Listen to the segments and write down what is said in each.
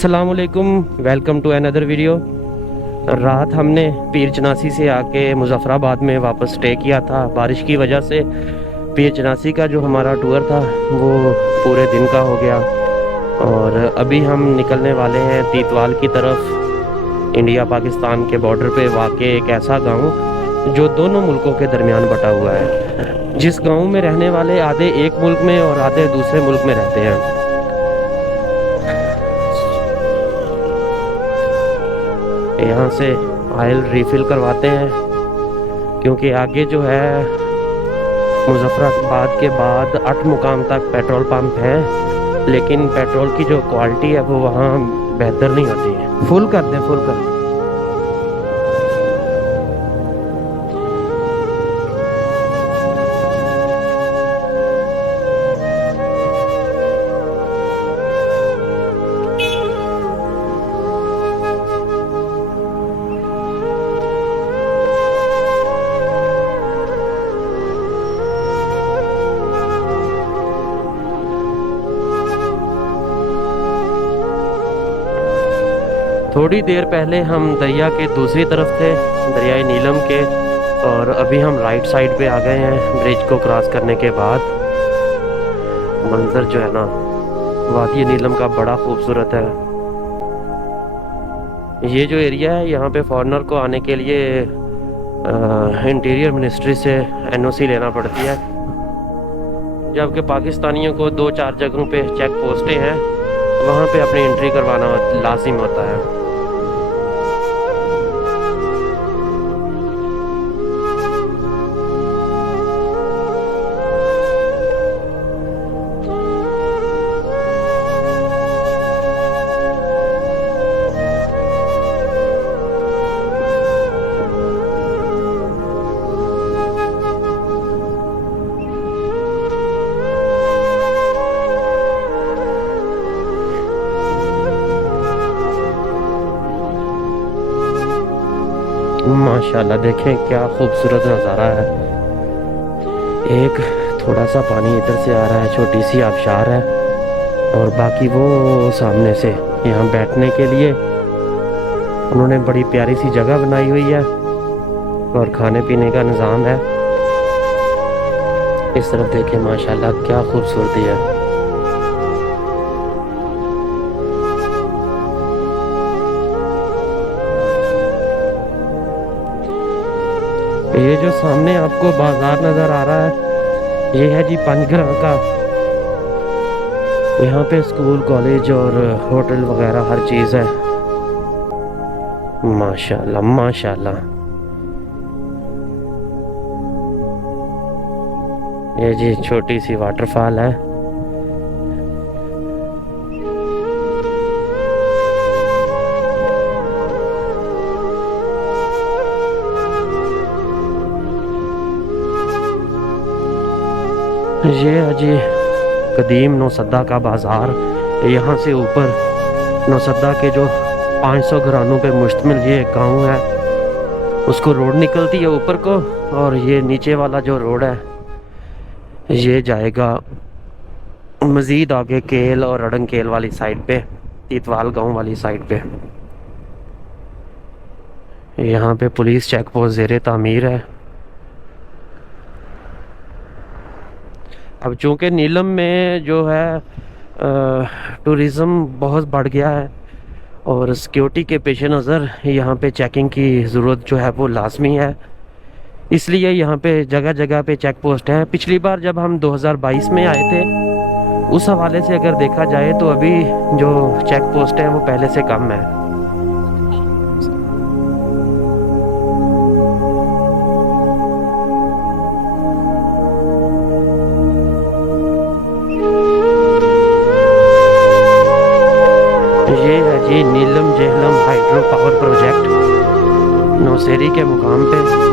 अस्सलामुअलैकुम, welcome to another video. रात हमने पीर चनासी से आके मुजफ्फराबाद में वापस स्टे किया था। बारिश की वजह से पीर चनासी का जो हमारा टूर था वो पूरे दिन का हो गया और अभी हम निकलने वाले हैं तीतवाल की तरफ। इंडिया पाकिस्तान के बॉर्डर पे वाक़े एक ऐसा गांव जो दोनों मुल्कों के दरमियान बटा हुआ है, जिस गांव में रहने वाले आधे एक मुल्क में और आधे दूसरे मुल्क में रहते हैं। यहाँ से ऑयल रिफ़िल करवाते हैं क्योंकि आगे जो है मुजफ्फराबाद के बाद 8 मुकाम तक पेट्रोल पंप है, लेकिन पेट्रोल की जो क्वालिटी है वो वहाँ बेहतर नहीं होती है। फुल कर दें, फुल कर दें। थोड़ी देर पहले हम दरिया के दूसरी तरफ थे, दरियाए नीलम के, और अभी हम राइट साइड पे आ गए हैं ब्रिज को क्रॉस करने के बाद। मंजर जो है ना वादी नीलम का बड़ा खूबसूरत है। ये जो एरिया है यहाँ पे फॉरेनर को आने के लिए इंटीरियर मिनिस्ट्री से NOC लेना पड़ती है, जबकि पाकिस्तानियों को 2-4 जगहों पे चेक पोस्टें हैं, वहाँ पे अपनी एंट्री करवाना लाजिम होता है। माशाल्लाह देखें क्या खूबसूरत नज़ारा है। एक थोड़ा सा पानी इधर से आ रहा है, छोटी सी आबशार है, और बाकी वो सामने से यहाँ बैठने के लिए उन्होंने बड़ी प्यारी सी जगह बनाई हुई है और खाने पीने का निज़ाम है। इस तरफ देखें माशाल्लाह क्या खूबसूरती है। ये जो सामने आपको बाजार नज़र आ रहा है ये है जी पंजग्रां का। यहाँ पे स्कूल, कॉलेज और होटल वगैरह हर चीज़ है। माशाल्लाह माशाल्लाह। ये जी छोटी सी वाटरफॉल है। ये है जी कदीम नौसद्दा का बाज़ार। यहाँ से ऊपर नौसद्दा के जो 500 घरानों पे मुश्तमिल ये एक गाँव है, उसको रोड निकलती है ऊपर को, और ये नीचे वाला जो रोड है ये जाएगा मज़ीद आगे केल और अड़ंग वाली साइड पे, तीतवाल गाँव वाली साइड पे। यहाँ पे पुलिस चेक पोस्ट ज़ेरे तामीर है। अब चूँकि नीलम में जो है टूरिज़म बहुत बढ़ गया है और सिक्योरिटी के पेश नज़र यहाँ पे चेकिंग की ज़रूरत जो है वो लाजमी है, इसलिए यहाँ पे जगह जगह पे चेक पोस्ट हैं। पिछली बार जब हम 2022 में आए थे उस हवाले से अगर देखा जाए तो अभी जो चेक पोस्ट हैं वो पहले से कम है। ये नीलम जेहलम हाइड्रो पावर प्रोजेक्ट नौशेरी के मुकाम पे।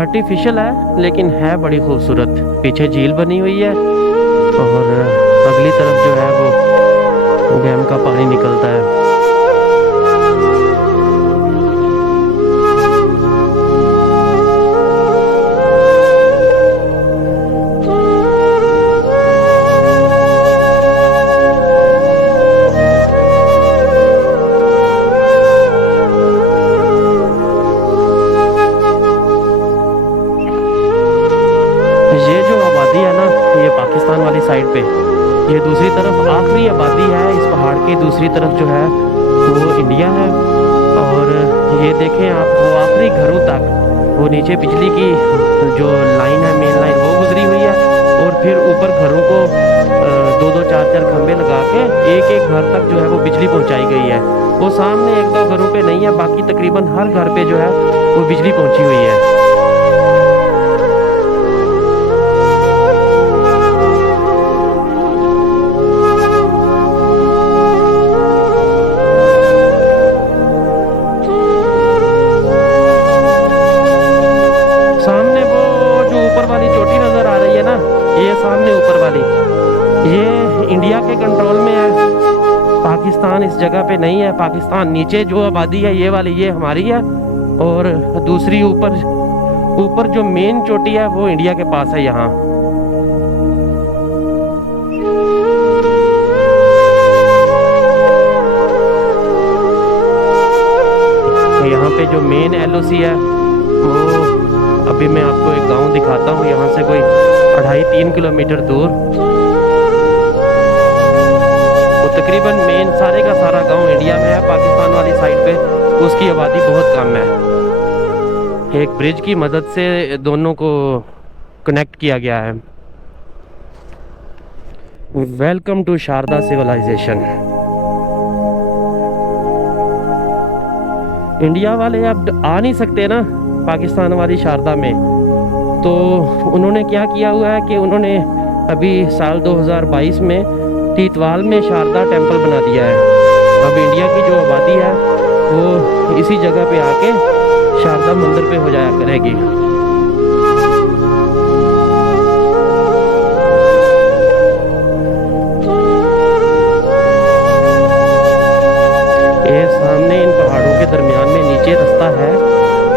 आर्टिफिशियल है लेकिन है बड़ी खूबसूरत। पीछे झील बनी हुई है और अगली तरफ जो है वो डैम का पानी निकलता है। ये जो आबादी है ना, ये पाकिस्तान वाली साइड पे, ये दूसरी तरफ आखिरी आबादी है इस पहाड़ की। दूसरी तरफ जो है वो इंडिया है। और ये देखें आप, वो आखिरी घरों तक वो नीचे बिजली की जो लाइन है, मेन लाइन, वो गुजरी हुई है। और फिर ऊपर घरों को दो दो चार चार खंभे लगा के एक एक घर तक जो है वो बिजली पहुंचाई गई है। वो सामने एक दो घरों पे नहीं है, बाकी तकरीबन हर घर पे जो है वो बिजली पहुंची हुई है। सामने वो जो ऊपर वाली चोटी नजर आ रही है ना, ये सामने ऊपर वाली, ये इंडिया के कंट्रोल में है। पाकिस्तान इस जगह पे नहीं है। पाकिस्तान नीचे जो आबादी है ये वाली, ये हमारी है। और दूसरी ऊपर जो मेन चोटी है वो इंडिया के पास है। यहाँ पे जो मेन LOC है वो, अभी मैं आपको एक गांव दिखाता हूँ यहाँ से कोई 2.5-3 किलोमीटर दूर। वो तकरीबन मेन सारे का सारा गांव इंडिया में है। पाकिस्तान वाली साइड पे उसकी आबादी बहुत कम है। एक ब्रिज की मदद से दोनों को कनेक्ट किया गया है। Welcome to Sharda civilization. India वाले अब आ नहीं सकते ना पाकिस्तान वाली शारदा में, तो उन्होंने क्या किया हुआ है कि उन्होंने अभी साल 2022 में टीतवाल में शारदा टेम्पल बना दिया है। अब इंडिया की जो आबादी है वो इसी जगह पे आके शारदा मंदिर पे हो जाया करेगी। ये सामने इन पहाड़ों के दरमियान में नीचे रास्ता है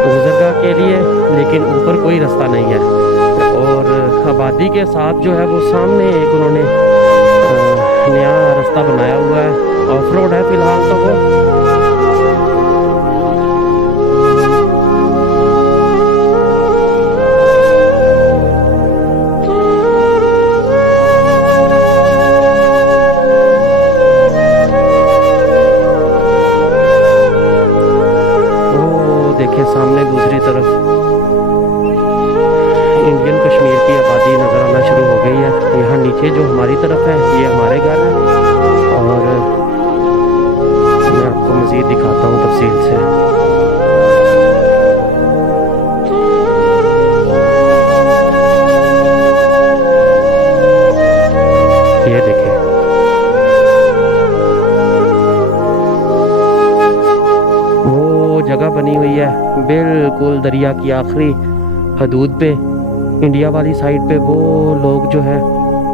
गुजरगाह के लिए, लेकिन ऊपर कोई रास्ता नहीं है। और आबादी के साथ जो है वो सामने एक उन्होंने नया रास्ता बनाया हुआ है। ऑफ रोड है फिलहाल तो वो। देखिए सामने दूसरी तरफ इंडियन कश्मीर की आबादी नज़र आना शुरू हो गई है। यहाँ नीचे जो हमारी तरफ है ये हमारे घर है, और मैं आपको मज़ीद दिखाता हूँ तफसील से। ये देखिए जगह बनी हुई है बिल्कुल दरिया की आखिरी हदूद पे। इंडिया वाली साइड पे वो लोग जो है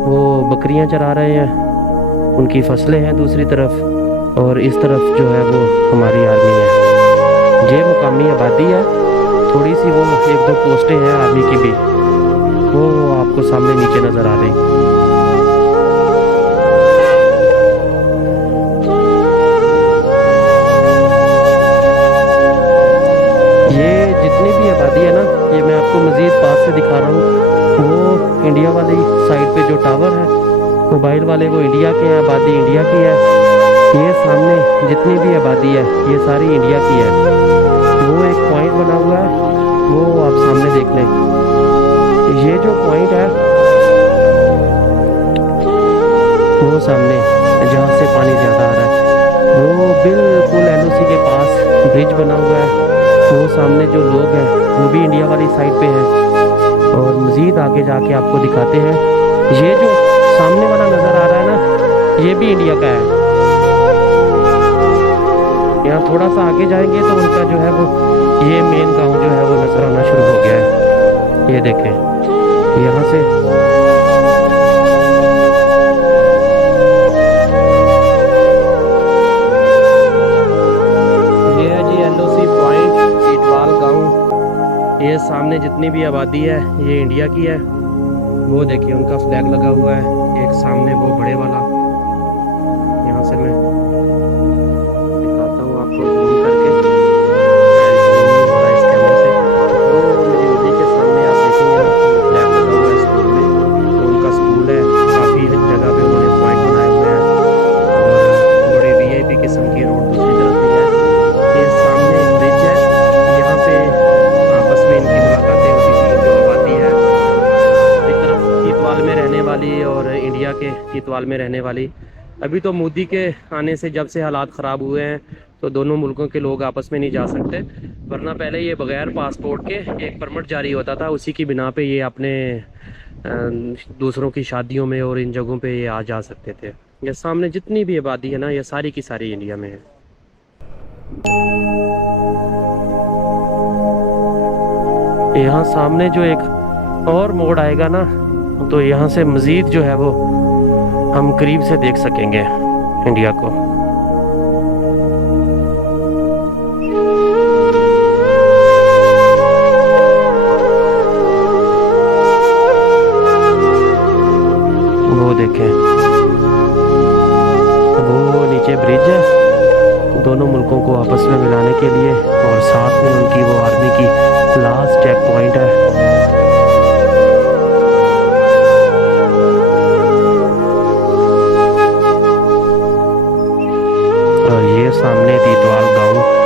वो बकरियां चरा रहे हैं, उनकी फसलें हैं दूसरी तरफ, और इस तरफ जो है वो हमारी आर्मी है। ये मुकामी आबादी है, थोड़ी सी वो 1-2 पोस्टें हैं आर्मी की भी, वो आपको सामने नीचे नज़र आ रही। जितनी भी आबादी है ना, ये मैं आपको मज़ीद पास से दिखा रहा हूँ। वो इंडिया वाली साइड पे जो टावर है मोबाइल वाले, वो इंडिया के हैं, आबादी इंडिया की है। ये सामने जितनी भी आबादी है ये सारी इंडिया की है। वो एक पॉइंट बना हुआ है, वो आप सामने देख लें। ये जो पॉइंट है वो सामने जहाँ से पानी ज़्यादा आ रहा है, वो बिल्कुल LOC के पास ब्रिज बना हुआ है। वो सामने जो लोग हैं वो भी इंडिया वाली साइड पे हैं। और मज़ीद आगे जाके आपको दिखाते हैं। ये जो सामने वाला नज़र आ रहा है ना, ये भी इंडिया का है। यहाँ थोड़ा सा आगे जाएंगे तो उनका जो है वो ये मेन गांव जो है वो नज़र आना शुरू हो गया है। ये देखें यहाँ से ये है जी LOC पॉइंट टीटवाल गांव। ये सामने जितनी भी आबादी है ये इंडिया की है। वो देखिए उनका फ्लैग लगा हुआ है एक सामने वो बड़े वाला। यहाँ से मैं दिखाता हूँ आपको जूम करके इस कैमरे से। वो मेरी नदी के सामने आप देखेंगे ना फ्लैग लगा हुआ है स्कूल में, तो उनका स्कूल है। काफ़ी जगह पे उन्होंने पॉइंट बनाए हुए हैं और बड़े VIP किस्म की रोड दूसरी तरफ भी है। ये सामने एक ब्रिज है, यहाँ पे आपस में इनकी मुलाकातें होती थी जो आबादी है। एक तरफ टीटवाल में रहने वाली और इंडिया के टीटवाल में रहने वाली। अभी तो मोदी के आने से जब से हालात ख़राब हुए हैं तो दोनों मुल्कों के लोग आपस में नहीं जा सकते, वरना पहले ये बग़ैर पासपोर्ट के एक परमिट जारी होता था, उसी की बिना पे ये अपने दूसरों की शादियों में और इन जगहों पे ये आ जा सकते थे। ये सामने जितनी भी आबादी है ना ये सारी की सारी इंडिया में है। यहाँ सामने जो एक और मोड़ आएगा ना तो यहाँ से मज़ीद जो है वो हम करीब से देख सकेंगे इंडिया को। वो देखें वो नीचे ब्रिज है दोनों मुल्कों को आपस में मिलाने के लिए, और साथ में उनकी वो आर्मी की लास्ट चेक पॉइंट है। और ये सामने टीटवाल गांव।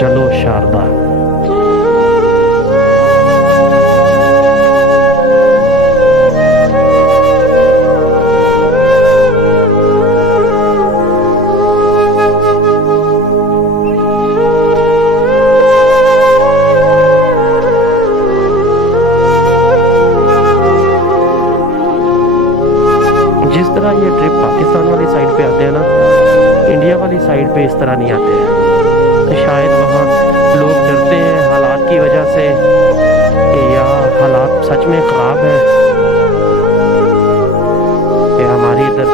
चलो शारदा। जिस तरह ये ट्रिप पाकिस्तान वाली साइड पे आते हैं ना, इंडिया वाली साइड पे इस तरह नहीं आते हैं। तो शायद वहाँ लोग डरते हैं हालात की वजह से, या हालात सच में ख़राब है। कि हमारी इधर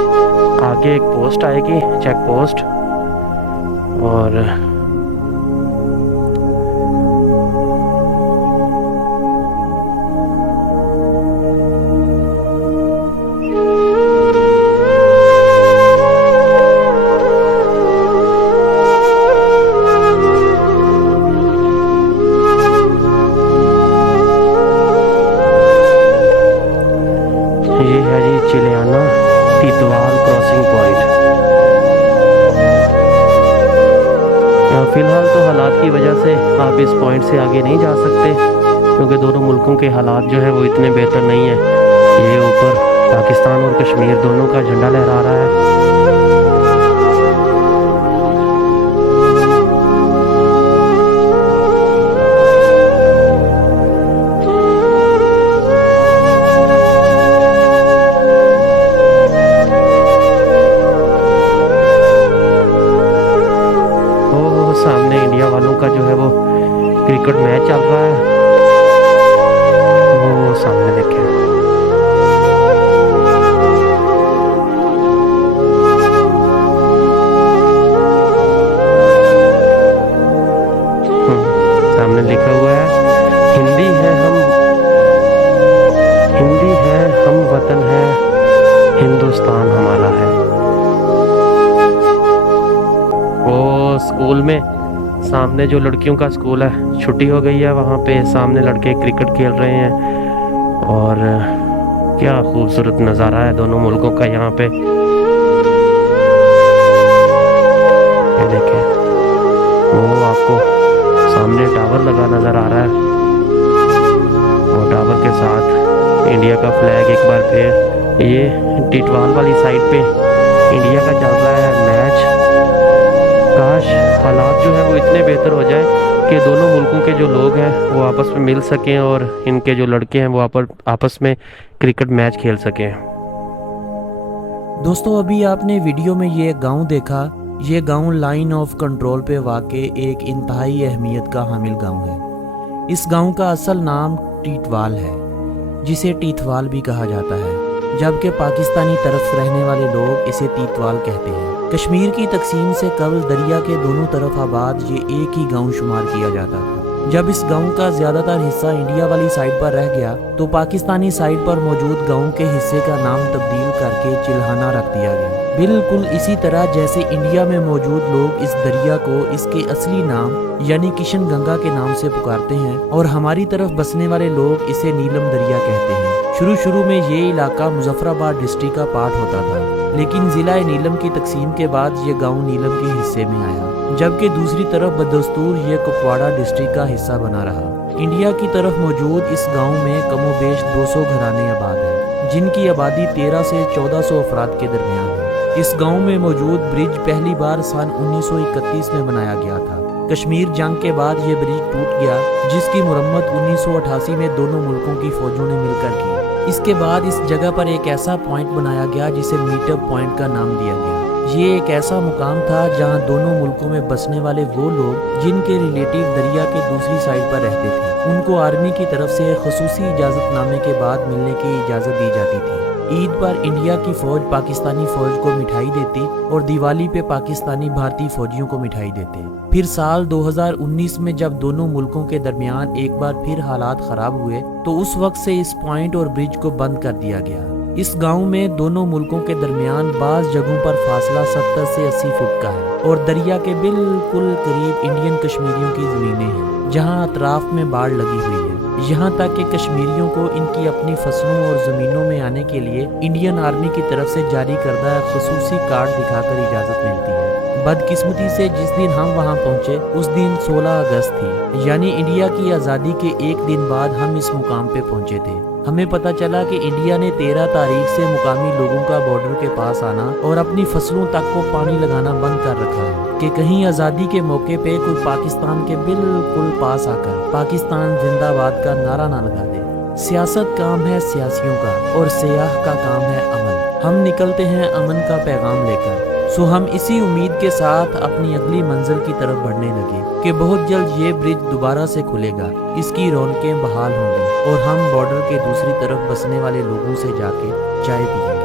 आगे एक पोस्ट आएगी, चेक पोस्ट, और ये है जी चिलियाना टीटवाल क्रॉसिंग पॉइंट। फ़िलहाल तो हालात की वजह से आप इस पॉइंट से आगे नहीं जा सकते, क्योंकि दोनों मुल्कों के हालात जो है वो इतने बेहतर नहीं है। ये ऊपर पाकिस्तान और कश्मीर दोनों का झंडा लहरा रहा है। सामने इंडिया वालों का जो है वो क्रिकेट मैच चल रहा है, वो सामने देखें। सामने लिखा हुआ है हिंदी है हम वतन है, हिंदुस्तान हमारा है। वो स्कूल में सामने जो लड़कियों का स्कूल है, छुट्टी हो गई है, वहाँ पे सामने लड़के क्रिकेट खेल रहे हैं। और क्या खूबसूरत नज़ारा है दोनों मुल्कों का यहाँ पे। ये देखें वो आपको सामने टावर लगा नज़र आ रहा है, और टावर के साथ इंडिया का फ्लैग एक बार फिर। ये टीटवाल वाली साइड पे इंडिया का चल रहा है मैच। काश हालात जो है वो इतने बेहतर हो जाए कि दोनों मुल्कों के जो लोग हैं वो आपस में मिल सकें, और इनके जो लड़के हैं वो आपस में क्रिकेट मैच खेल सकें। दोस्तों अभी आपने वीडियो में ये गांव देखा, ये गांव लाइन ऑफ कंट्रोल पे वाक़े एक इंतहाई अहमियत का हामिल गांव है। इस गांव का असल नाम टीटवाल है, जिसे टीथवाल भी कहा जाता है, जबकि पाकिस्तानी तरफ रहने वाले लोग इसे तीतवाल कहते हैं। कश्मीर की तकसीम से कबल दरिया के दोनों तरफ आबाद ये एक ही गांव शुमार किया जाता था। जब इस गांव का ज़्यादातर हिस्सा इंडिया वाली साइड पर रह गया तो पाकिस्तानी साइड पर मौजूद गांव के हिस्से का नाम तब्दील करके चिल्हाना रख दिया गया। बिल्कुल इसी तरह जैसे इंडिया में मौजूद लोग इस दरिया को इसके असली नाम यानी किशन गंगा के नाम से पुकारते हैं और हमारी तरफ बसने वाले लोग इसे नीलम दरिया कहते हैं। शुरू में ये इलाका मुजफ्फराबाद डिस्ट्रिक्ट का पार्ट होता था, लेकिन ज़िला नीलम की तकसीम के बाद ये गांव नीलम के हिस्से में आया, जबकि दूसरी तरफ बदस्तूर ये कुपवाड़ा डिस्ट्रिक्ट का हिस्सा बना रहा। इंडिया की तरफ मौजूद इस गांव में कमोबेश 200 घराने आबाद हैं, जिनकी आबादी 13 से 1400 अफराद के दरमियान है। इस गांव में मौजूद ब्रिज पहली बार सन 1931 में बनाया गया था। कश्मीर जंग के बाद ये ब्रिज टूट गया, जिसकी मुरम्मत 1988 में दोनों मुल्कों की फौजों ने मिलकर की। इसके बाद इस जगह पर एक ऐसा पॉइंट बनाया गया जिसे मीटअप पॉइंट का नाम दिया गया। ये एक ऐसा मुकाम था जहां दोनों मुल्कों में बसने वाले वो लोग जिनके रिलेटिव दरिया के दूसरी साइड पर रहते थे, उनको आर्मी की तरफ से खसूसी इजाज़तनामे के बाद मिलने की इजाज़त दी जाती थी। ईद पर इंडिया की फौज पाकिस्तानी फौज को मिठाई देती और दिवाली पे पाकिस्तानी भारतीय फौजियों को मिठाई देते। फिर साल 2019 में जब दोनों मुल्कों के दरमियान एक बार फिर हालात खराब हुए तो उस वक्त से इस पॉइंट और ब्रिज को बंद कर दिया गया। इस गांव में दोनों मुल्कों के दरमियान बाज़ जगहों पर फासला 70 से 80 फुट का है और दरिया के बिल्कुल करीब इंडियन कश्मीरियों की ज़मीनें हैं, जहां अतराफ में बाढ़ लगी हुई है। यहाँ तक कि कश्मीरियों को इनकी अपनी फसलों और ज़मीनों में आने के लिए इंडियन आर्मी की तरफ से जारी करदा खसूसी कार्ड दिखाकर इजाज़त मिलती है। बदकिस्मती से जिस दिन हम वहाँ पहुँचे उस दिन 16 अगस्त थी, यानी इंडिया की आज़ादी के एक दिन बाद हम इस मुकाम पे पहुँचे थे। हमें पता चला कि इंडिया ने 13 तारीख से मुकामी लोगों का बॉर्डर के पास आना और अपनी फसलों तक को पानी लगाना बंद कर रखा है कि कहीं आज़ादी के मौके पे कोई पाकिस्तान के बिल्कुल पास आकर पाकिस्तान जिंदाबाद का नारा ना लगा दे। सियासत काम है सियासियों का और सियाह का काम है अमन। हम निकलते हैं अमन का पैगाम लेकर। सो हम इसी उम्मीद के साथ अपनी अगली मंजिल की तरफ बढ़ने लगे कि बहुत जल्द ये ब्रिज दोबारा से खुलेगा, इसकी रौनकें बहाल होंगी और हम बॉर्डर के दूसरी तरफ बसने वाले लोगों से जाके चाय पिएंगे।